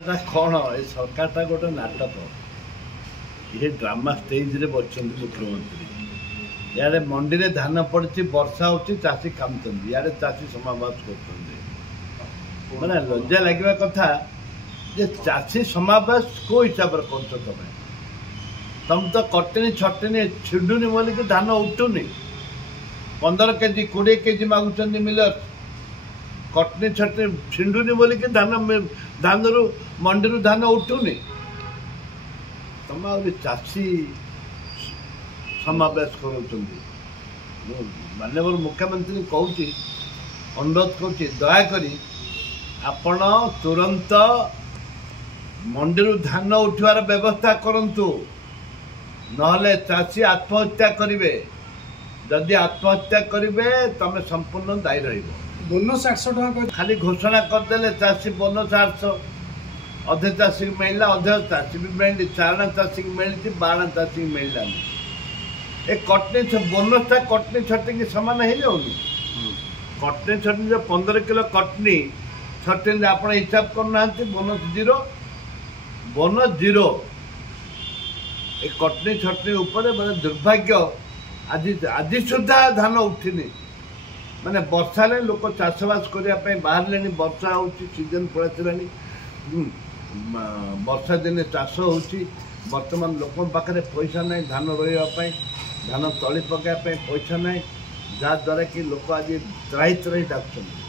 कौन ये सरकार गोटे नाटक ये ड्रामा स्टेज रे बच्चे मुख्यमंत्री यारे मंडी रे धान पड़ी वर्षा हो चाषी कामुंट यारे चाषी समावेश कर मैंने लज्जा लगे कथा जे चाषी समावेश को हिसाब से कर तुम तो कटनी छटनी छिडुनी बोलिक धान उठुनी 15 केजी 20 केजी मागुंट मिलर कटनी छटनी छिंडुनी बोलिक धान रु मंडी रु धान उठुनी तुम चाषी समावेश कर माननीय मुख्यमंत्री कहूँ अनुरोध करुँच दयाकोरी आपण तुरंत मंडी रु धान उठार व्यवस्था करंतु नहले चाषी आत्महत्या करेंगे जदि आत्महत्या करेंगे तुम संपूर्ण दायी रही बोनस 800 टका खाली घोषणा करदे चाषी बोनस 800 अधे चाषी मिलला अधे चाषी भी मिली चारण चाषी मिली 12 चाषी मिलला ए कटनी बोनस कटनी छटनी सामान हो जाऊनी कटनी छटनी जो 15 किलो कटनी छटनी आप हिसाब करना बोनस जीरो ए कटनी छटनी उपर माने दुर्भाग्य आज सुधा धान उठिनी माने वर्षा लोक चाषबास करने बाहर वर्षा हो सीजन पड़ानी वर्षा दिने चाष हो बर्तमान लोक पाखे पैसा ना धान रही धान तली पकाइवाई पैसा ना जहाँद्वारा कि लोक आज त्राही त्राही डाकुଛନ୍ତି